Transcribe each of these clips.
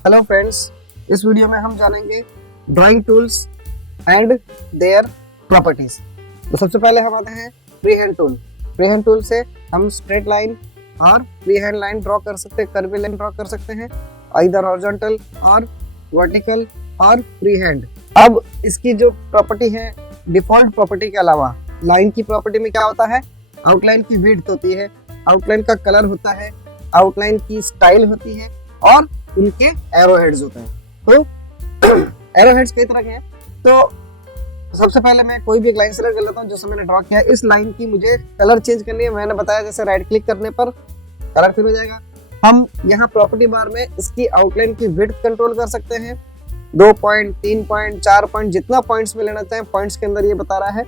Hello friends, इस video में हम जानेंगे drawing tools and their properties. तो सबसे पहले हम आते हैं free hand tool. Free hand tool से हम स्ट्रेट लाइन और फ्री हैंड लाइन ड्रॉ कर सकते हैं, कर्वी लाइन ड्रॉ कर सकते हैं, इधर हॉरिजॉन्टल और वर्टिकल और फ्री हैंड। अब इसकी जो प्रॉपर्टी है, डिफॉल्ट प्रॉपर्टी के अलावा लाइन की प्रॉपर्टी में क्या होता है, आउटलाइन की विड्थ होती है, आउटलाइन का कलर होता है, आउटलाइन की स्टाइल होती है और उनके एरो हेड्स होते हैं। तो एरो हेड्स कई तरह के हैं। तो सबसे पहले मैं कोई भी एक लाइन सेलेक्ट कर लेता हूँ जैसे मैंने ड्रॉ किया। इस लाइन की मुझे कलर चेंज करनी है। मैंने बताया जैसे राइट क्लिक करने पर कलर फिल हो जाएगा। हम यहाँ प्रॉपर्टी बार में इसकी आउटलाइन की विड्थ कंट्रोल कर सकते हैं। 2 पॉइंट, 3 पॉइंट, 4 पॉइंट, जितना पॉइंट्स में लेना चाहें पॉइंट्स के अंदर ये बता रहा है।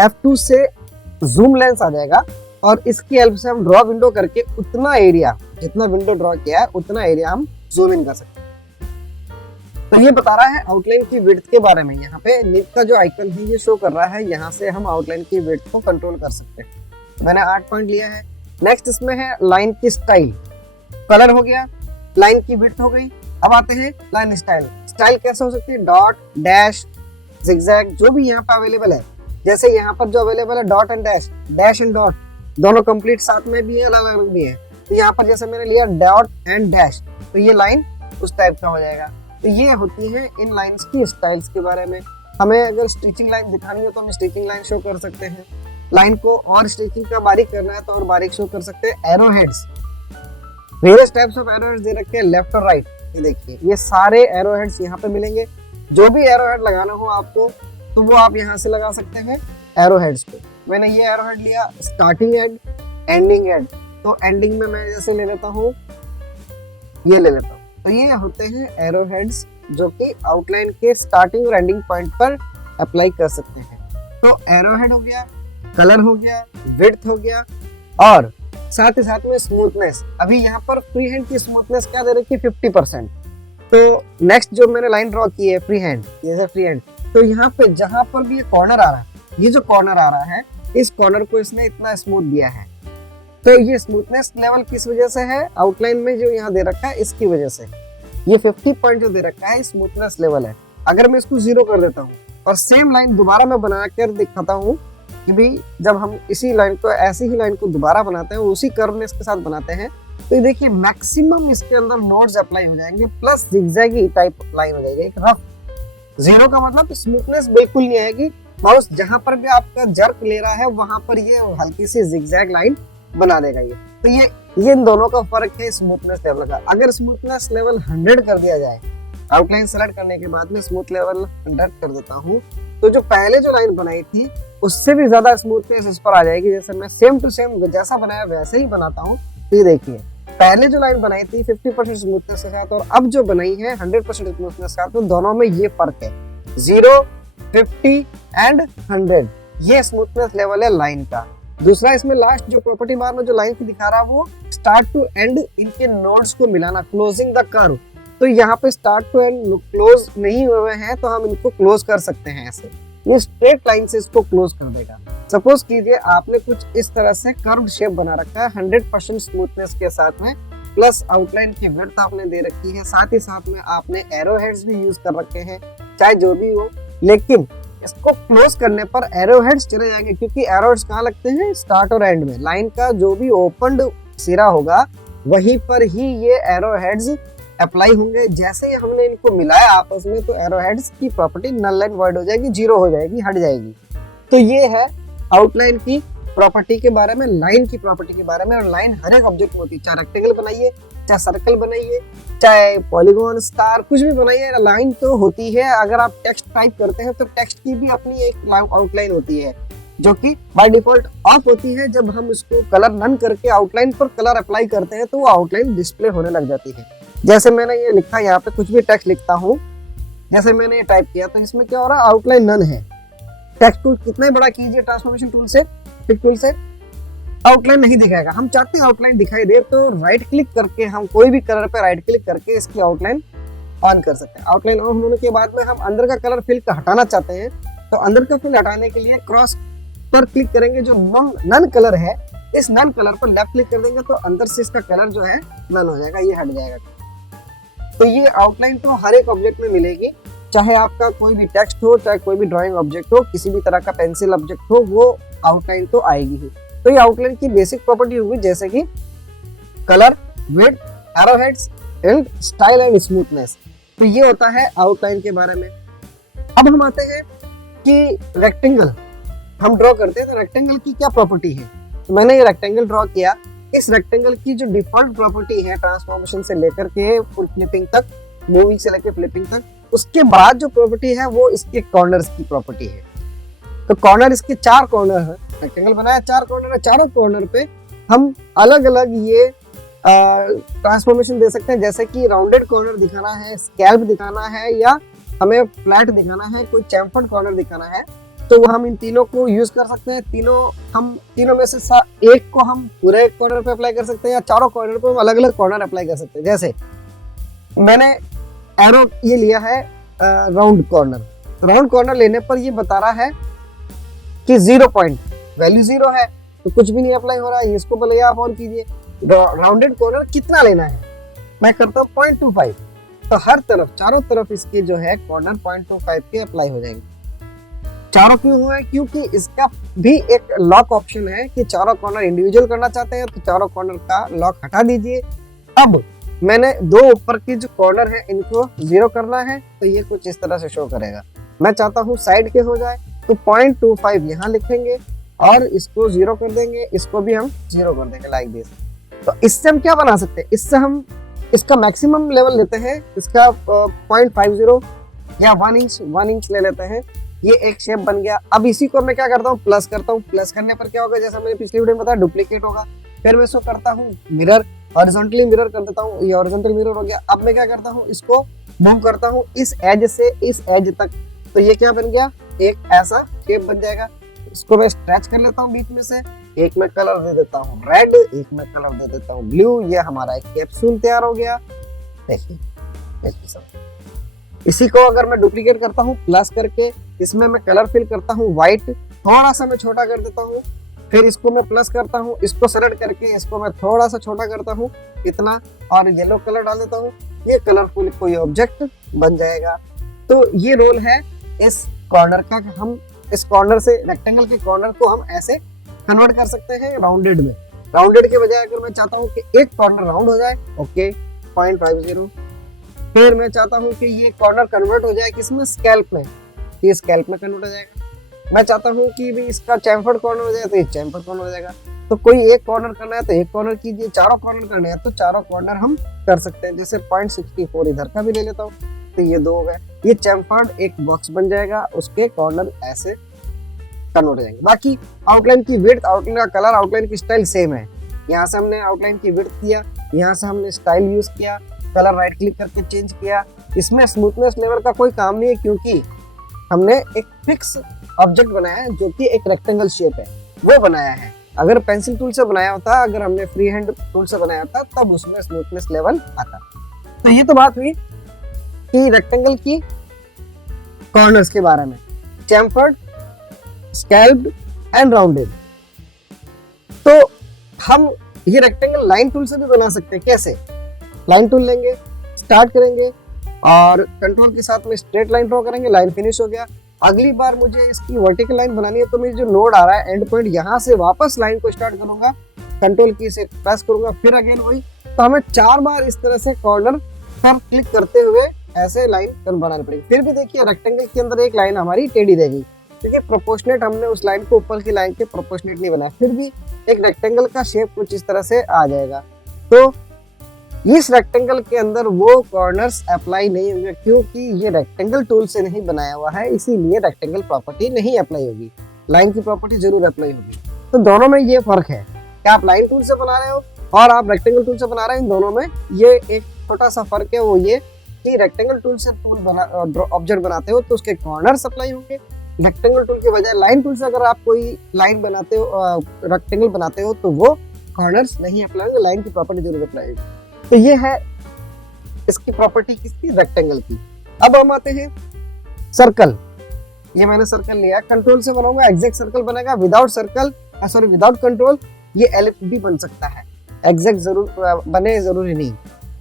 F2 से जूम लेंस आ जाएगा और इसकी हेल्प से हम ड्रॉ विंडो करके उतना एरिया, जितना विंडो ड्रॉ किया है उतना एरिया हम जूम इन कर सकते हैं। तो ये बता रहा है आउटलाइन की विड्थ के बारे में। यहाँ पे निप का जो आइकन है ये शो कर रहा है, यहाँ से हम आउटलाइन की विड्थ को कंट्रोल कर सकते हैं। मैंने 8 पॉइंट लिया है। नेक्स्ट इसमें है लाइन की स्टाइल। कलर हो गया, लाइन की विड्थ हो गई। अब आते हैं लाइन स्टाइल। स्टाइल कैसे हो सकती है, डॉट, डैश, जिगजैग, जो भी यहाँ पे अवेलेबल है। जैसे यहाँ पर जो अवेलेबल है dot and dash, dash and dot, दोनों कंप्लीट साथ में भी है, अलग अलग भी है। तो यहाँ पर जैसे मैंने लिया डॉट एंड डैश, तो ये लाइन उस टाइप का हो जाएगा। तो ये होती है इन लाइंस की स्टाइल्स के बारे में। हमें अगर स्टिचिंग लाइन दिखानी हो तो हम स्टिचिंग लाइन शो कर सकते हैं। लाइन को और स्टिचिंग का बारीक करना है तो और बारीक शो कर सकते हैं। Arrow heads, various types of arrow heads दे रखे हैं, लेफ्ट और राइट। ये देखिए, ये सारे एरो हेड्स यहाँ पे मिलेंगे। जो भी एरो हेड लगाना हो आपको तो वो आप यहाँ से लगा सकते हैं एरो हेड्स पे। मैंने ये एरो हेड लिया, स्टार्टिंग हेड, एंडिंग हेड। तो एंडिंग में मैं जैसे ले लेता हूँ, ये ले लेता हूँ। तो ये होते हैं एरो हेड्स जो कि आउटलाइन के स्टार्टिंग और एंडिंग पॉइंट पर अप्लाई कर सकते हैं। तो एरो हेड हो गया, कलर हो गया, विड्थ हो गया और साथ ही साथ में स्मूथनेस। अभी यहाँ पर फ्री हैंड की स्मूथनेस क्या दे रखी है, 50%। तो नेक्स्ट जो मैंने लाइन ड्रॉ की है फ्री हैंड, जैसे फ्री हैंड, तो यहाँ पे जहां पर भी ये कॉर्नर आ रहा है, ये जो कॉर्नर आ रहा है, इस कॉर्नर को इसने इतना स्मूथ दिया है। तो ये स्मूथनेस लेवल किस वजह से है, आउटलाइन में जो यहाँ दे रखा है इसकी वजह से। ये 50 पॉइंट जो दे रखा है स्मूथनेस लेवल है। अगर मैं इसको 0 कर देता हूँ और सेम लाइन दोबारा मैं बना कर दिखाता हूँ कि भी जब हम इसी लाइन को, ऐसी ही लाइन को दोबारा बनाते हैं, उसी कर्वनेस के साथ बनाते हैं, तो ये देखिए मैक्सिमम इसके अंदर नोड्स अप्लाई हो जाएंगे, प्लस जिगजैगी टाइप लाइन हो जाएगी, एक रफ। 0 का मतलब स्मूथनेस बिल्कुल नहीं आएगी। माउस जहां पर भी आपका जर्क ले रहा है वहां पर ये हल्की सी जिगजैग लाइन बना देगा ये। तो ये इन दोनों का फर्क है स्मूथनेस लेवल का। अगर स्मूथनेस लेवल 100 कर दिया जाए, आउटलाइन सेलेक्ट करने के बाद में स्मूथ लेवल 100 कर देता हूँ, तो जो पहले जो लाइन बनाई थी उससे भी ज्यादा स्मूथनेस इस पर आ जाएगी। जैसे मैं सेम टू सेम जैसा बनाया वैसे ही बनाता हूँ। तो ये देखिए, पहले जो लाइन बनाई थी 50% स्मूथनेस के साथ और अब जो बनाई है 100% स्मूथनेस के साथ, तो दोनों में ये फर्क है। 0, 50 एंड 100, ये स्मूथनेस लेवल है लाइन का। दूसरा, इसमें लास्ट जो प्रॉपर्टी बार में जो लाइन की दिखा रहा है वो स्टार्ट टू एंड इनके नोड्स को मिलाना, क्लोजिंग द कर्व। तो यहाँ पे स्टार्ट टू एंड क्लोज नहीं हुए हैं तो हम इनको क्लोज कर सकते हैं ऐसे। ये स्ट्रेट लाइन से इसको क्लोज कर देगा। सपोज कीजिए आपने कुछ इस तरह से कर्व्ड शेप बना रखा है 100% स्मूथनेस के साथ में, प्लस आउटलाइन की विड्थ आपने दे रखी है, साथ ही साथ में आपने एरो हेड्स भी यूज कर रखे हैं, चाहे जो भी हो। लेकिन इसको क्लोज करने पर एरो हेड्स चले जाएंगे, क्योंकि एरो हेड्स कहाँ लगते हैं, स्टार्ट और एंड में। लाइन का जो भी ओपन्ड सिरा होगा वहीं पर ही ये एरो हेड्स अप्लाई होंगे। जैसे ही हमने इनको मिलाया आपस में तो एरो हेड्स की प्रॉपर्टी नल एंड वॉइड हो जाएगी, 0 हो जाएगी, हट जाएगी। तो ये है आउटलाइन की प्रॉपर्टी के बारे में, लाइन की प्रॉपर्टी के बारे में। और लाइन हर एक ऑब्जेक्ट में होती है, चाहे रेक्टेंगल बनाइए, चाहे सर्कल बनाइए, चाहे पॉलीगॉन, स्टार, कुछ भी बनाइए, लाइन तो होती है। अगर आप टेक्स्ट टाइप करते हैं तो टेक्स्ट की भी अपनी एक आउटलाइन होती है जो कि बाय डिफॉल्ट ऑफ होती है। जब हम इसको कलर नन करके आउटलाइन पर कलर अप्लाई करते हैं तो वो आउटलाइन डिस्प्ले होने लग जाती है। जैसे मैंने ये लिखा, यहाँ पे कुछ भी टेक्स्ट लिखता हूँ, जैसे मैंने ये टाइप किया, तो इसमें क्या हो रहा है, आउटलाइन नन है। टेक्स्ट को कितना बड़ा कीजिए ट्रांसफॉर्मेशन टूल से, पिक टूल से, आउटलाइन नहीं दिखाएगा। हम चाहते हैं आउटलाइन दिखाई दे तो राइट क्लिक करके हम कोई भी कलर पे राइट क्लिक करके इसकी आउटलाइन ऑन कर सकते हैं। आउटलाइन ऑन होने के बाद में हम अंदर का कलर फिल हटाना चाहते हैं, तो अंदर का फिल हटाने के लिए क्रॉस पर क्लिक करेंगे, जो नन कलर है, इस नन कलर पर लेफ्ट क्लिक कर देंगे तो अंदर से इसका कलर जो है नन हो जाएगा, ये हट जाएगा। तो ये आउटलाइन तो हर एक ऑब्जेक्ट में मिलेगी, चाहे आपका कोई भी टेक्स्ट हो, चाहे कोई भी ड्राइंग ऑब्जेक्ट हो, किसी भी तरह का पेंसिल ऑब्जेक्ट हो, वो आउटलाइन तो आएगी ही। तो ये आउटलाइन की बेसिक प्रॉपर्टी होगी जैसे कि colour, width, arrow heads and style and smoothness. तो ये होता है आउटलाइन के बारे में। अब हम आते हैं कि रेक्टेंगल हम ड्रॉ करते हैं, तो रेक्टेंगल की क्या प्रॉपर्टी है। तो मैंने ये रेक्टेंगल ड्रॉ किया। इस रेक्टेंगल की जो डिफॉल्ट प्रॉपर्टी है ट्रांसफॉर्मेशन से लेकर के फुल फ्लिपिंग तक, मूविंग से लेकर फ्लिपिंग तक, उसके बाद जो प्रॉपर्टी है वो इसके कॉर्नर्स की प्रॉपर्टी है। तो कॉर्नर, इसके 4 कॉर्नर है, रेक्टेंगल बनाया 4 कॉर्नर है, चारों कॉर्नर पे हम अलग अलग ये ट्रांसफॉर्मेशन दे सकते हैं। जैसे कि राउंडेड कॉर्नर दिखाना है, स्कैल्प दिखाना है, या हमें फ्लैट दिखाना है, कोई चैम्फर्ड कॉर्नर दिखाना है, तो वो हम इन तीनों को यूज कर सकते हैं। तीनों में से एक को हम पूरे कॉर्नर पे अप्लाई कर सकते हैं, या चारों कॉर्नर पे हम अलग अलग कॉर्नर अप्लाई कर सकते हैं। जैसे मैंने एरो ये लिया है राउंड कॉर्नर। राउंड कॉर्नर लेने पर ये बता रहा है कि 0 पॉइंट, वैल्यू 0 है, तो कुछ भी नहीं अप्लाई हो रहा है। इसको पहले आप ऑन कीजिए। राउंडेड कॉर्नर कितना लेना है, मैं करता हूँ 0.25, तो हर तरफ, चारों तरफ इसके जो है कॉर्नर 0.25 के अप्लाई हो जाएंगे। चारों क्यों हुए, क्योंकि इसका भी एक लॉक ऑप्शन है कि चारों कॉर्नर इंडिविजुअल करना चाहते हैं तो चारों कॉर्नर का लॉक हटा दीजिए। अब मैंने 2 ऊपर के जो कॉर्नर है इनको 0 करना है, तो ये कुछ इस तरह से शो करेगा। मैं चाहता हूँ साइड के हो जाए, तो 0.25 यहाँ लिखेंगे और इसको 0 कर देंगे, इसको भी हम 0 कर देंगे लाइक दिस। तो इससे हम क्या बना सकते हैं, इससे हम इसका मैक्सिमम लेवल लेते हैं, इसका 0.50 या 1 इंच ले लेते हैं। ये एक शेप बन गया। अब इसी को मैं क्या करता हूँ, प्लस करता हूँ। प्लस करने पर क्या होगा, जैसा मैंने पिछली वीडियो में बताया, डुप्लीकेट होगा। फिर मैं इसको करता हूँ मिरर, हॉरिजॉन्टली मिरर कर देता हूँ, ये हॉरिजॉन्टल मिरर हो गया। अब मैं क्या करता हूँ, इसको मूव करता हूँ इस एज से इस एज तक, तो ये क्या बन गया, एक ऐसा शेप बन जाएगा। इसको मैं स्ट्रेच कर लेता हूँ बीच में से, एक में कलर दे देता हूँ रेड, एक में कलर दे देता हूँ ब्लू। ये हमारा एक कैप्सूल तैयार हो गया। देखिए इसी को अगर मैं डुप्लीकेट करता हूँ प्लस करके, इसमें मैं कलर फिल करता हूँ व्हाइट, थोड़ा सा मैं छोटा कर देता हूँ। फिर इसको मैं प्लस करता हूँ, इसको सेलेक्ट करके इसको मैं थोड़ा सा छोटा करता हूँ इतना, और येलो कलर डाल देता हूँ। ये कलरफुल कोई ऑब्जेक्ट बन जाएगा। तो ये रोल है इस कॉर्नर का। हम इस कॉर्नर से, रेक्टेंगल के कॉर्नर को हम ऐसे कन्वर्ट कर सकते हैं राउंडेड में। राउंडेड के बजाय अगर मैं चाहता हूँ कि एक कॉर्नर राउंड हो जाए, ओके 0.50। फिर मैं चाहता हूँ कि ये कॉर्नर कन्वर्ट हो जाए किसमें, स्कैल्प में, ये स्कैल्प में कन्वर्ट हो जाएगा। मैं चाहता हूँ कि भी इसका चैम्फर्ड कॉर्नर हो जाए, तो ये चैम्फर्ड कॉर्नर हो जाएगा। तो कोई एक कॉर्नर करना है तो एक कॉर्नर कीजिए, चारों कॉर्नर करने हैं तो चारों कॉर्नर हम कर सकते हैं। जैसे 0.64 इधर का भी ले लेता हूँ, तो ये 2 हो गए। ये चैम्फर्ड एक बॉक्स बन जाएगा, उसके कॉर्नर ऐसे कन्वर्ट हो जाएंगे। बाकी आउटलाइन की विड्थ, आउटलाइन का कलर, आउटलाइन की स्टाइल सेम है। यहाँ से हमने आउटलाइन की विड्थ किया, यहाँ से हमने स्टाइल यूज किया, कलर राइट क्लिक करके चेंज किया। इसमें स्मूथनेस लेवल का कोई काम नहीं है, क्योंकि हमने एक फिक्स ऑब्जेक्ट बनाया है जो कि एक रेक्टेंगल शेप है, वो बनाया है। अगर पेंसिल टूल से बनाया होता, अगर हमने फ्री हैंड टूल से बनाया था, तब उसमें स्मूथनेस लेवल आता। तो ये तो बात हुई कि रेक्टेंगल की कॉर्नर्स के बारे में, चैम्फर्ड, स्कैल्प्ड एंड राउंडेड। तो हम ये रेक्टेंगल लाइन टूल से भी बना सकते हैं। कैसे, लाइन टूल लेंगे, स्टार्ट करेंगे और कंट्रोल के साथ में स्ट्रेट लाइन ड्रॉ करेंगे, लाइन फिनिश हो गया। अगली बार मुझे इसकी वर्टिकल लाइन बनानी है, तो मेरी जो नोड आ रहा है एंड पॉइंट, यहाँ से वापस लाइन को स्टार्ट करूंगा, कंट्रोल की से प्रेस करूंगा, फिर अगेन वही। तो हमें 4 बार इस तरह से कॉर्नर पर क्लिक करते हुए ऐसे लाइन बनानी पड़ेगी। फिर भी देखिए रेक्टेंगल के अंदर एक लाइन हमारी टेढ़ी रह गई, क्योंकि प्रोपोर्शनेट हमने उस लाइन को ऊपर की लाइन के प्रोपोर्शनेट नहीं बनाया। फिर भी एक रेक्टेंगल का शेप कुछ इस तरह से आ जाएगा। तो इस रेक्टेंगल के अंदर वो कॉर्नर्स अप्लाई नहीं होंगे, क्योंकि ये रेक्टेंगल टूल से नहीं बनाया हुआ है, इसीलिए रेक्टेंगल प्रॉपर्टी नहीं अप्लाई होगी। लाइन की प्रॉपर्टी जरूर अप्लाई होगी। तो दोनों में ये फर्क है कि आप लाइन टूल से बना रहे हो और आप रेक्टेंगल टूल से बना रहे हैं। इन दोनों में ये एक छोटा सा फर्क है, वो ये कि रेक्टेंगल टूल से ऑब्जेक्ट बनाते हो तो उसके कॉर्नर्स अप्लाई होंगे। रेक्टेंगल टूल के बजाय लाइन टूल से अगर आप कोई लाइन बनाते हो, रेक्टेंगल बनाते हो, तो वो कॉर्नर्स नहीं अप्लाई होंगे, लाइन की प्रॉपर्टी जरूर अप्लाई होगी। तो ये है इसकी प्रॉपर्टी किसकी, रेक्टेंगल की। अब हम आते हैं सर्कल। ये मैंने सर्कल लिया, कंट्रोल से बनाऊंगा एग्जैक्ट सर्कल बनेगा। Without circle, sorry without control ये एलिप्स भी बन सकता है, एग्जैक्ट जरूर बने जरूरी नहीं।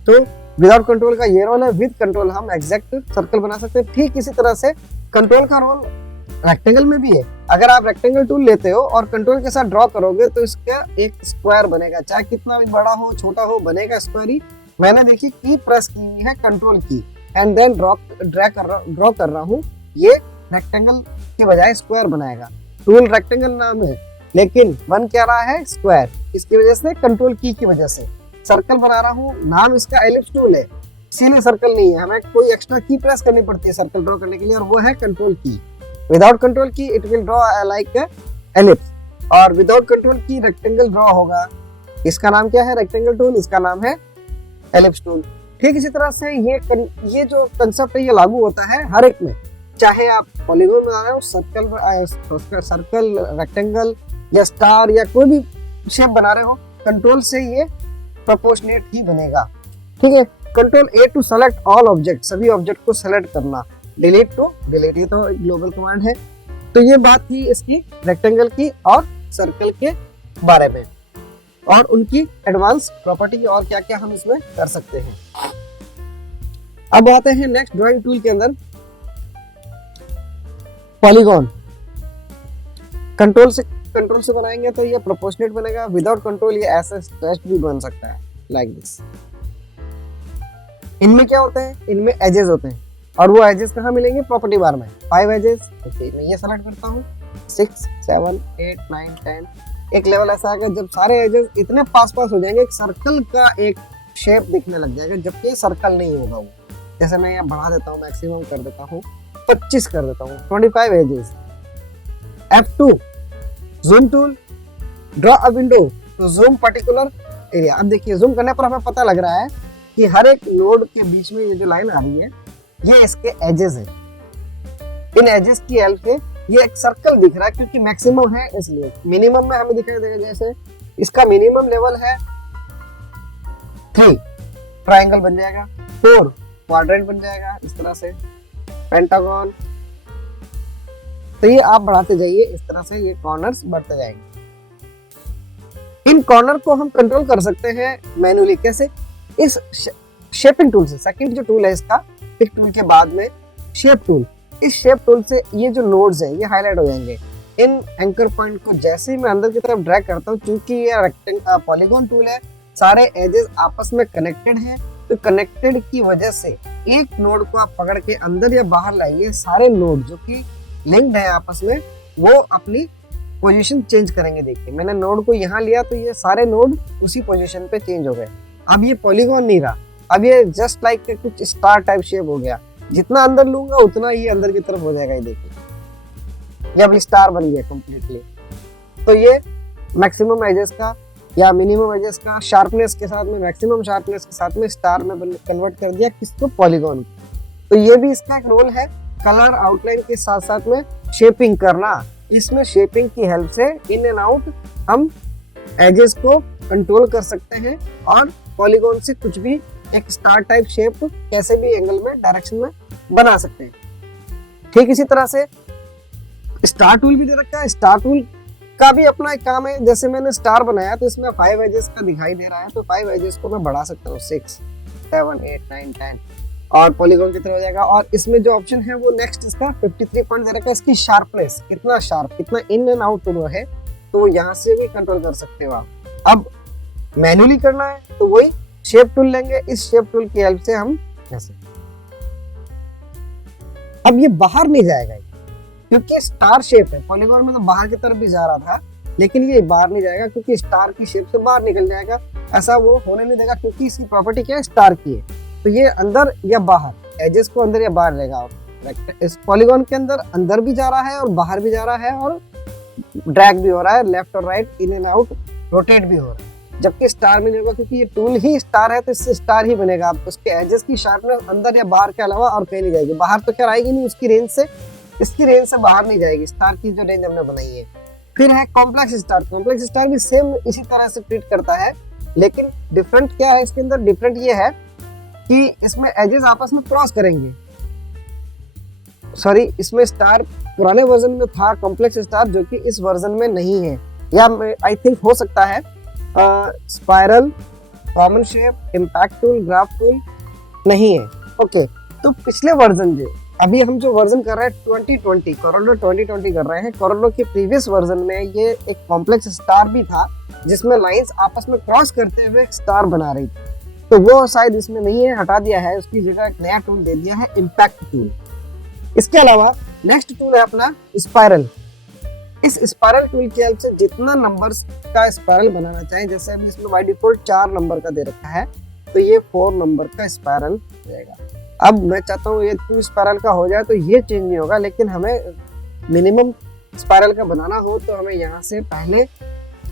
तो विदाउट कंट्रोल का ये रोल है, विद कंट्रोल हम एग्जैक्ट सर्कल बना सकते हैं। ठीक इसी तरह से कंट्रोल का रोल रेक्टेंगल में भी है। अगर आप रेक्टेंगल टूल लेते हो और कंट्रोल के साथ ड्रॉ करोगे तो इसका एक स्क्वायर बनेगा, चाहे कितना भी बड़ा हो छोटा हो बनेगा स्क्वायर ही। मैंने देखिए की प्रेस की हुई है कंट्रोल की एंड देन ड्रॉ कर रहा हूँ, ये रेक्टेंगल के बजाय स्क्वायर बनाएगा। टूल रेक्टेंगल नाम है लेकिन बन क्या रहा है स्क्वायर, इसकी वजह से कंट्रोल की वजह से। सर्कल बना रहा हूँ, नाम इसका एलिप्स टूल है इसीलिए सर्कल नहीं है, हमें कोई एक्स्ट्रा की प्रेस करनी पड़ती है सर्कल ड्रॉ करने के लिए और वो है कंट्रोल की। विदाउट कंट्रोल की it will draw like ellipse और विदाउट कंट्रोल की रेक्टेंगल ड्रॉ होगा। इसका नाम क्या है रेक्टेंगल टूल, इसका नाम है एलिप्स टूल। ठीक इसी तरह से ये जो कंसेप्ट है ये लागू होता है हर एक में, चाहे आप पॉलीगॉन बना रहे हो, सर्कल रेक्टेंगल या स्टार या कोई भी शेप बना रहे हो, कंट्रोल से ये प्रोपोर्शनेट ही बनेगा। ठीक है, control A to select all object, सभी ऑब्जेक्ट को सेलेक्ट करना, डिलीट टू डिलीट, ये तो ग्लोबल कमांड है। तो ये बात थी इसकी रेक्टेंगल की और सर्कल के बारे में और उनकी एडवांस प्रॉपर्टी और क्या क्या हम इसमें कर सकते हैं। अब आते हैं नेक्स्ट ड्राइंग टूल के अंदर, पॉलीगॉन। कंट्रोल से बनाएंगे तो ये प्रोपोर्शनेट बनेगा, विदाउट कंट्रोल ये ऐसे स्ट्रेच्ड भी बन सकता है लाइक दिस। इनमें क्या होते हैं, इनमें एजेस होते हैं और वो एजेस कहाँ मिलेंगे, प्रॉपर्टी बार में 5 एजेस। ओके, मैं ये सेलेक्ट करता हूँ 6 7 8 9 10। एक लेवल ऐसा आएगा जब सारे एजेस इतने पास हो जाएंगे एक सर्कल का एक शेप दिखने लग जाएगा, जबकि सर्कल नहीं होगा वो। जैसे मैं यहाँ बढ़ा देता हूँ, मैक्सिमम कर देता हूँ 25 कर देता हूँ, 25 edges. F2 zoom tool, draw a window to zoom particular area. अब देखिए जूम करने पर हमें पता लग रहा है कि हर एक नोड के बीच में ये जो लाइन आ रही है ये इसके एजेस है। इन एजेस की हेल्प से ये एक सर्कल दिख रहा है क्योंकि मैक्सिमम है इसलिए। मिनिमम में हमें दिखाई देगा, जैसे इसका मिनिमम लेवल है 3, ट्रायंगल बन जाएगा, 4 क्वाड्रेंट बन जाएगा, इस तरह से पेंटागन। तो ये आप बढ़ाते जाइए, इस तरह से ये कॉर्नर्स बढ़ते जाएंगे। इन कॉर्नर को हम कंट्रोल कर सकते हैं मैन्युअली, कैसे, इस शेपिंग टूल से। सेकंड जो टूल है इसका, पिक टूल के बाद में शेप टूल। इस शेप टूल से ये जो नोड्स हैं ये हाईलाइट हो जाएंगे। इन एंकर पॉइंट को जैसे ही मैं अंदर की तरफ ड्रैग करता हूँ, क्योंकि ये पॉलीगॉन टूल है, सारे एजेस आपस में कनेक्टेड हैं, तो कनेक्टेड की वजह से एक नोड को आप पकड़ के अंदर या बाहर लाइए, सारे नोड जो कि लिंक्ड है आपस में वो अपनी पोजीशन चेंज करेंगे। देखिए मैंने नोड को यहाँ लिया तो ये सारे नोड उसी पोजीशन पे चेंज हो गए। अब ये पॉलीगॉन नहीं रहा, अब ये जस्ट लाइक कुछ स्टार टाइप शेप हो गया। जितना अंदर लूंगा उतना ये अंदर की तरफ हो जाएगा। ये देखिए ये अब स्टार बन गया कंप्लीटली। तो ये मैक्सिमम एजेस का या मिनिमम एजेस का शार्पनेस के साथ में, मैक्सिमम शार्पनेस के साथ में स्टार में कन्वर्ट कर दिया किसको, पॉलीगॉन। तो ये भी इसका एक रोल है, कलर आउटलाइन के साथ साथ में शेपिंग करना। इसमें शेपिंग की हेल्प से इन एंड आउट हम एजेस को कंट्रोल कर सकते हैं और पॉलीगॉन से कुछ भी एक स्टार टाइप शेप कैसे भी एंगल में, डायरेक्शन में बना सकते हैं। ठीक इसी तरह से स्टार टूल भी दे रखा है। स्टार टूल का भी अपना एक काम है। जैसे मैंने स्टार बनाया तो इसमें 5 एजेस का दिखाई दे रहा है, तो 5 एजेस को मैं बढ़ा सकता हूँ 6 7 8 9 10 और पॉलीगॉन की तरह हो जाएगा। और इसमें जो ऑप्शन है वो नेक्स्ट इसका 53 पॉइंट दे रखा है। इसकी शार्पनेस कितना शार्प, कितना इन एंड आउट हुआ है, तो यहाँ से भी कंट्रोल कर सकते हो आप। अब मैन्युअली करना है तो वही शेप टूल लेंगे। इस शेप टूल की हेल्प से हम ऐसे, अब ये बाहर नहीं जाएगा क्योंकि स्टार शेप है। पॉलीगॉन में तो बाहर की तरफ भी जा रहा था, लेकिन ये बाहर नहीं जाएगा क्योंकि स्टार की शेप से बाहर निकल जाएगा। ऐसा वो होने नहीं देगा क्योंकि इसकी प्रॉपर्टी क्या है, स्टार की है। तो ये अंदर या बाहर, एजेस को अंदर या बाहर रहेगा। इस पॉलीगॉन के अंदर भी जा रहा है और बाहर भी जा रहा है और ड्रैग भी हो रहा है, लेफ्ट और right, in and out, rotate भी हो रहा है। जबकि स्टार में नहीं होगा क्योंकि ये टूल ही स्टार है, तो इससे स्टार ही बनेगा। आप उसके एजेस की शार्पनेस अंदर या बाहर के अलावा और कहीं नहीं जाएगी। बाहर तो क्या आएगी नहीं, उसकी रेंज से, इसकी रेंज से बाहर नहीं जाएगी, स्टार की जो रेंज हमने बनाई है। फिर है कॉम्प्लेक्स स्टार। कॉम्प्लेक्स स्टार भी सेम इसी तरह से ट्रीट करता है, लेकिन डिफरेंट क्या है इसके अंदर, डिफरेंट ये है कि इसमें एजेस आपस में क्रॉस करेंगे। सॉरी, इसमें स्टार पुराने वर्जन में था कॉम्प्लेक्स स्टार, जो कि इस वर्जन में नहीं है, या आई थिंक हो सकता है। Spiral, common shape, impact tool, graph tool, नहीं है। ओके, तो पिछले वर्जन जो अभी हम जो वर्जन कर रहे हैं 2020 कोरोलो 2020 कर रहे हैं, कोरोलो के प्रीवियस वर्जन में ये एक कॉम्प्लेक्स स्टार भी था जिसमें लाइंस आपस में क्रॉस करते हुए एक स्टार बना रही थी, तो वो शायद इसमें नहीं है, हटा दिया है, उसकी जगह एक नया टूल दे दिया है इम्पैक्ट टूल। इसके अलावा नेक्स्ट टूल है अपना स्पाइरल। इस स्पाइरल टूल की हेल्प से जितना नंबर्स का स्पाइरल बनाना चाहें, जैसे अभी इसमें बाय डिफॉल्ट 4 नंबर का दे रखा है, तो ये 4 नंबर का स्पाइरल रहेगा। अब मैं चाहता हूँ ये 2 स्पाइरल का हो जाए, तो ये चेंज नहीं होगा, लेकिन हमें मिनिमम स्पाइरल का बनाना हो तो हमें यहाँ से पहले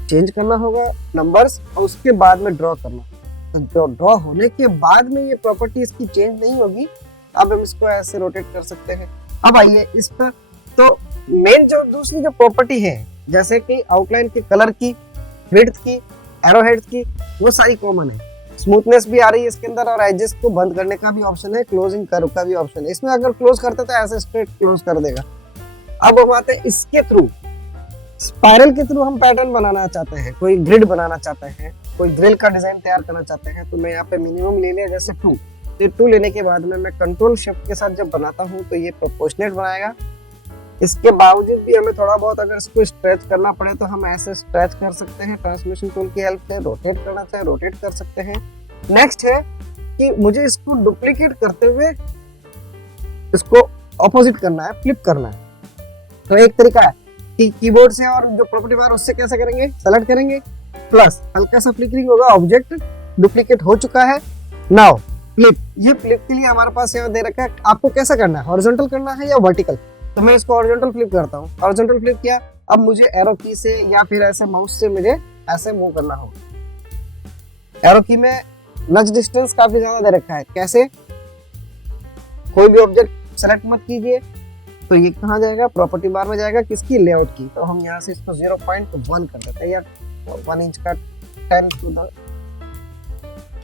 चेंज करना होगा नंबर्स और उसके बाद में ड्रॉ करना। तो ड्रॉ होने के बाद में ये प्रॉपर्टी इसकी चेंज नहीं होगी। अब हम इसको ऐसे रोटेट कर सकते हैं। अब आइए इस पर, तो मेन जो दूसरी जो प्रॉपर्टी है, जैसे कि आउटलाइन के कलर की, विड्थ की, एरो हेड की, वो सारी कॉमन है। स्मूथनेस भी आ रही है इसके अंदर और एजेस को बंद करने का भी ऑप्शन है, क्लोजिंग कर्व का भी ऑप्शन है। इसमें अगर क्लोज करते तो ऐसे स्ट्रेट क्लोज कर देगा। अब हम आते हैं इसके थ्रू, स्पाइरल के थ्रू हम पैटर्न बनाना चाहते हैं, कोई ग्रिड बनाना चाहते हैं, कोई ग्रिल का डिजाइन तैयार करना चाहते हैं, तो मैं यहाँ पे मिनिमम ले लिया जैसे 2। तो 2 लेने के बाद में मैं कंट्रोल शिफ्ट के साथ जब बनाता हूँ तो ये प्रोपोर्शनेट बनाएगा। इसके बावजूद भी हमें थोड़ा बहुत अगर इसको स्ट्रेच करना पड़े तो हम ऐसे स्ट्रेच कर सकते हैं, ट्रांसमिशन टूल की हेल्प से। रोटेट करना चाहे रोटेट कर सकते हैं। नेक्स्ट है कि मुझे इसको डुप्लीकेट करते हुए इसको ऑपोजिट करना है, फ्लिप करना है। तो एक तरीका है कि कीबोर्ड से और जो प्रॉपर्टी बार उससे कैसे करेंगे, सेलेक्ट करेंगे, प्लस हल्का सा फ्लिकरिंग होगा, ऑब्जेक्ट डुप्लीकेट हो चुका है। नाउ फ्लिप, ये फ्लिप के लिए हमारे पास यहाँ दे रखा है, आपको कैसा करना है, हॉरिजॉन्टल करना है या वर्टिकल। तो मैं इसको हॉरिजॉन्टल फ्लिप करता हूँ। हॉरिजॉन्टल फ्लिप किया, अब मुझे एरो की से या फिर ऐसे माउस से मुझे ऐसे मूव करना होगा। एरो की में नज डिस्टेंस काफी ज्यादा दे रखा है, कैसे, कोई भी ऑब्जेक्ट सेलेक्ट मत कीजिए, तो ये कहाँ जाएगा, प्रॉपर्टी बार में जाएगा, किसकी, लेआउट की। तो हम यहाँ से इसको 0.1 कर देते हैं या 1 इंच का 10 टू द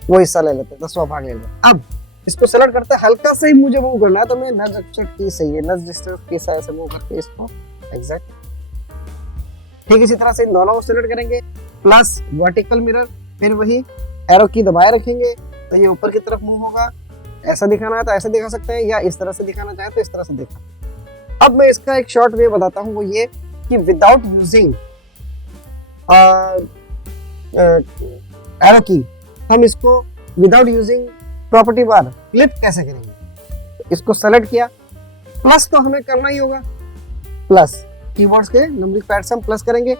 वो हिस्सा ले लेते हैं, 10वां भाग ले लेते हैं। अब इसको सेलेक्ट करते हैं, हल्का से ही मुझे मूव करना है, तो मैं नज अक्षर की सही है, नज डिस्टेंस की सहायता से मूव करके इसको एग्जैक्ट। ठीक इसी तरह से इन दोनों को सेलेक्ट करेंगे, प्लस वर्टिकल मिरर, फिर वही एरो की दबाए रखेंगे तो ये ऊपर की तरफ मूव होगा। ऐसा दिखाना है तो ऐसे दिखा सकते हैं, या इस तरह से दिखाना चाहे तो इस तरह से दिखा। अब मैं इसका एक शॉर्ट वे बताता हूँ, वो ये कि विदाउट यूजिंग एरो की हम इसको विदाउट यूजिंग प्रॉपर्टी बार फ्लिप कैसे करेंगे। तो इसको सेलेक्ट किया, प्लस तो हमें करना ही होगा, प्लस कीबोर्ड्स के नंबरिंग पैड से हम प्लस करेंगे,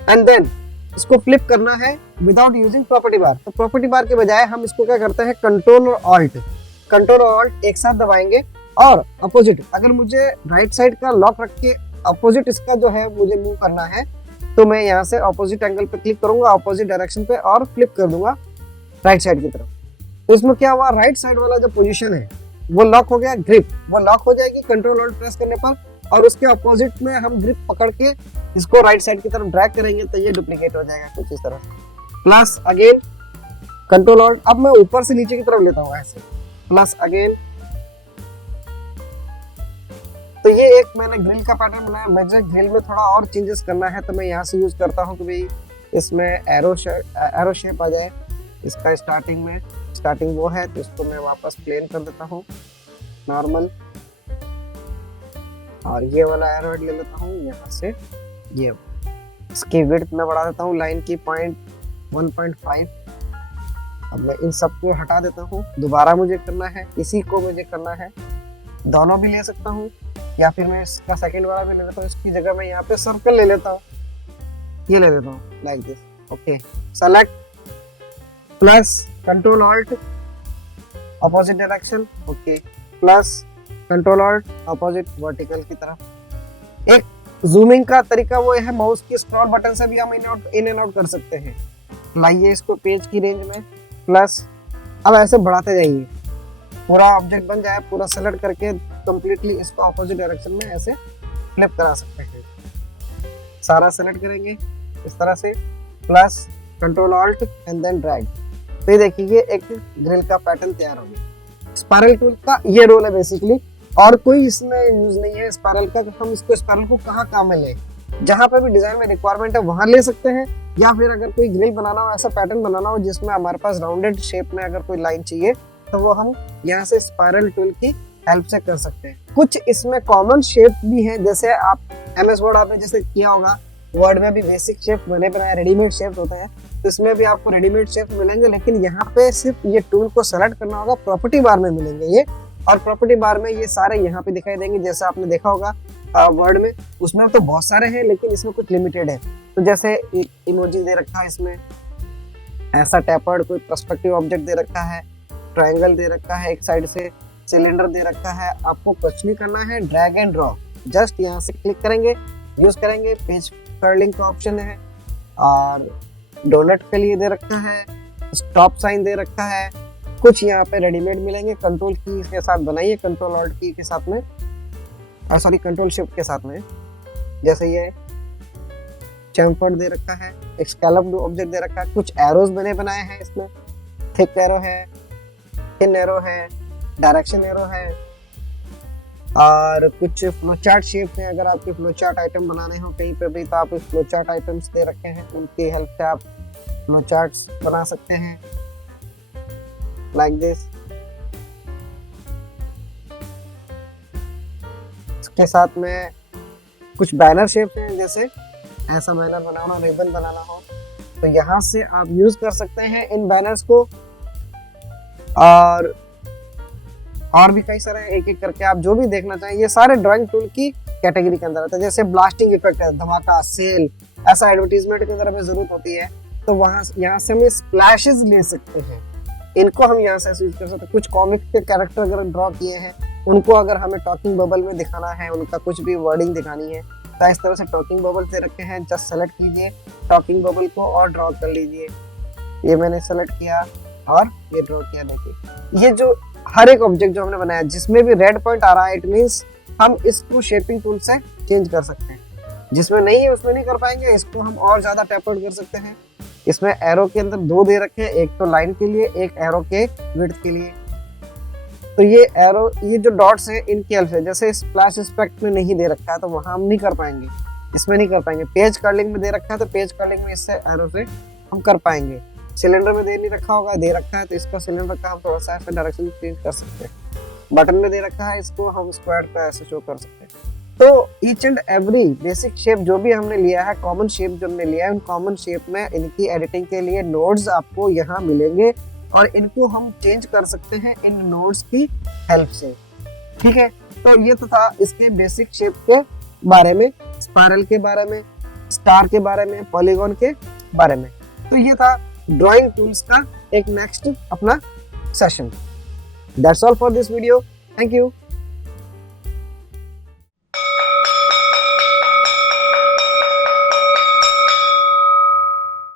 एंड देन इसको फ्लिप करना है विदाउट यूजिंग प्रॉपर्टी बार। तो प्रॉपर्टी बार के बजाय हम इसको क्या करते हैं, कंट्रोल और ऑल्ट एक साथ दबाएंगे और अपोजिट, अगर मुझे राइट साइड का लॉक रख के अपोजिट इसका जो है मुझे मूव करना है, तो मैं यहाँ से अपोजिट एंगल पे क्लिक करूंगा, अपोजिट डायरेक्शन पे, और फ्लिप कर दूंगा राइट साइड की तरफ। तो इसमें क्या हुआ, राइट साइड वाला जो पोजीशन है वो लॉक हो गया, ग्रिप वो लॉक हो जाएगी कंट्रोल ऑल्ट प्रेस करने पर, और उसके अपोजिट में हम ग्रिप पकड़ के इसको राइट साइड की तरफ ड्रैग करेंगे तो ये डुप्लीकेट हो जाएगा कुछ इस तरह से। प्लस अगेन कंट्रोल ऑल्ट, अब मैं ऊपर से नीचे की तरफ लेता हूँ ऐसे, प्लस अगेन। तो ये एक मैंने ग्रिल का पैटर्न बनाया। मुझे ग्रिल में थोड़ा और चेंजेस करना है तो मैं यहाँ से यूज करता हूँ कि भाई इसमें एरो शेप आ जाए। इसका स्टार्टिंग वो है तो इसको मैं वापस प्लेन कर देता हूँ नॉर्मल, और ये वाला एरो हेड ले लेता हूँ यहाँ से, ये इसकी विड्थ में बढ़ा देता हूँ लाइन की 1.5। अब मैं इन सबको हटा देता हूँ, दोबारा मुझे करना है, इसी को मुझे करना है, दोनों भी ले सकता हूँ या फिर मैं इसका सेकंड वाला भी ले लेता हूँ। इसकी जगह मैं यहाँ पे सर्कल ले लेता हूँ, ये ले लेता हूँ like this. Okay, select plus control alt opposite direction, okay, plus control alt opposite vertical की तरफ। एक जूमिंग का तरीका वो है, माउस के स्क्रॉल बटन से भी हम इन एंड आउट कर सकते हैं। लाइए इसको पेज की रेंज में, प्लस अब ऐसे बढ़ाते जाइए, पूरा ऑब्जेक्ट बन जाए, पूरा सेलेक्ट करके कंप्लीटली इसको अपोजिट डायरेक्शन में ऐसे फ्लिप करा सकते हैं। सारा सेलेक्ट करेंगे इस तरह से, plus control alt and then drag. तो ये देखिए एक ग्रिल का पैटर्न तैयार हो गया। स्पाइरल टूल का ये रोल है बेसिकली, और कोई इसमें यूज नहीं है स्पाइरल का। हम इसको स्पाइरल को कहाँ काम में लें, जहाँ पे भी डिजाइन में रिक्वायरमेंट है वहां ले सकते हैं, या फिर अगर कोई ग्रिल बनाना हो, ऐसा पैटर्न बनाना हो जिसमें हमारे पास राउंडेड शेप में अगर कोई लाइन चाहिए तो वो हम यहाँ से स्पाइरल टूल की हेल्प से कर सकते हैं। कुछ इसमें कॉमन शेप भी हैं, जैसे आप MS वर्ड आपने जैसे किया होगा, वर्ड में भी बेसिक शेप बने बनाए रेडीमेड शेप होते हैं, तो इसमें भी आपको रेडीमेड शेप मिलेंगे, लेकिन यहाँ पे सिर्फ ये टूल को सेलेक्ट करना होगा, प्रॉपर्टी बार में मिलेंगे ये, और प्रॉपर्टी बार में ये सारे यहाँ पे दिखाई देंगे। जैसे आपने देखा होगा वर्ड में, उसमें तो बहुत सारे हैं लेकिन इसमें कुछ लिमिटेड है। तो जैसे इमोजी दे रखा है इसमें, ऐसा टैपर्ड कोई पर्सपेक्टिव ऑब्जेक्ट दे रखा है, ट्रायंगल दे रखा है एक साइड से, सिलेंडर दे रखा है। आपको कुछ नहीं करना है, ड्रैग एंड ड्रॉ, जस्ट यहाँ से क्लिक करेंगे, यूज करेंगे। पेज कर्लिंग का ऑप्शन है, और डोनट के लिए दे रखा है, स्टॉप साइन दे रखा है। कुछ यहाँ पे रेडीमेड मिलेंगे, कंट्रोल की के साथ बनाइए, कंट्रोल ऑल्ट की के साथ में, सॉरी कंट्रोल शिफ्ट के साथ में। जैसे ये चैम्फर्ड दे रखा है, एक स्कैलप्ड ऑब्जेक्ट दे रखा है, कुछ एरोज बने बनाए हैं इसमें, थिक एरो है, थिन एरो है, डायरेक्शन एरो है, और कुछ फ्लोचार्ट शेप है। अगर आपके फ्लोचार्ट आइटम बनाने हो कहीं पे भी, तो आप फ्लोचार्ट आइटम्स दे रखे हैं, उनकी हेल्प से आप फ्लोचार्ट्स बना सकते हैं लाइक दिस। इसके साथ में कुछ बैनर शेप हैं, जैसे ऐसा बैनर बनाना, रिबन बनाना हो तो यहाँ से आप यूज कर सकते हैं इन बैनर्स को। और भी कई सारे, एक एक करके आप जो भी देखना चाहें, ये सारे ड्राइंग टूल की कैटेगरी के अंदर आता है। जैसे ब्लास्टिंग इफेक्ट है, धमाका, सेल, ऐसा एडवर्टीजमेंट की तरह में जरूरत होती है, तो वहां यहाँ से हम स्प्लैशेस ले सकते हैं, इनको हम यहाँ से यूज कर सकते हैं। कुछ कॉमिक के कैरेक्टर अगर ड्रॉ किए हैं, उनको अगर हमें टॉकिंग बबल में दिखाना है, उनका कुछ भी वर्डिंग दिखानी है, तो इस तरह से टॉकिंग बबल दे रखे हैं, जस्ट सेलेक्ट कीजिए टॉकिंग बबल को और ड्रॉ कर लीजिए। ये मैंने सेलेक्ट किया और ये ड्रॉ किया। देखिए ये जो हर एक ऑब्जेक्ट जो हमने बनाया, जिसमें भी रेड पॉइंट आ रहा है, इट मींस हम इसको शेपिंग टूल से चेंज कर सकते हैं। जिसमें नहीं है उसमें नहीं कर पाएंगे, इसको हम और ज्यादा टैप आउट कर सकते हैं। इसमें एरो के अंदर दो दे रखे हैं, एक तो लाइन के लिए, एक एरो के विड्थ के लिए। तो ये एरो, ये जो डॉट्स हैं, इनकी हेल्प से, जैसे स्प्लैश इफेक्ट में नहीं दे रखा है तो वहां हम नहीं कर पाएंगे, इसमें नहीं कर पाएंगे। पेज कर्लिंग में दे रखा है तो पेज कर्लिंग में इससे एरो से हम कर पाएंगे। सिलेंडर में दे नहीं रखा होगा, दे रखा है तो इसका सिलेंडर का हम थोड़ा सा ऐसा डायरेक्शन चेंज कर सकते हैं। बटन में दे रखा है, इसको हम स्क्वायर पे ऐसे शो कर सकते हैं। तो each and every basic shape जो भी हमने लिया है, कॉमन शेप जो हमने लिया है, उन कॉमन शेप में इनकी एडिटिंग के लिए नोड्स आपको यहाँ मिलेंगे, और इनको हम चेंज कर सकते हैं इन नोड्स की हेल्प से। ठीक है, तो ये तो था इसके बेसिक शेप के बारे में, स्पाइरल के बारे में, स्टार के बारे में, पॉलीगॉन के बारे में। तो ये था ड्राइंग टूल्स का एक नेक्स्ट अपना session. That's all for this video. Thank you.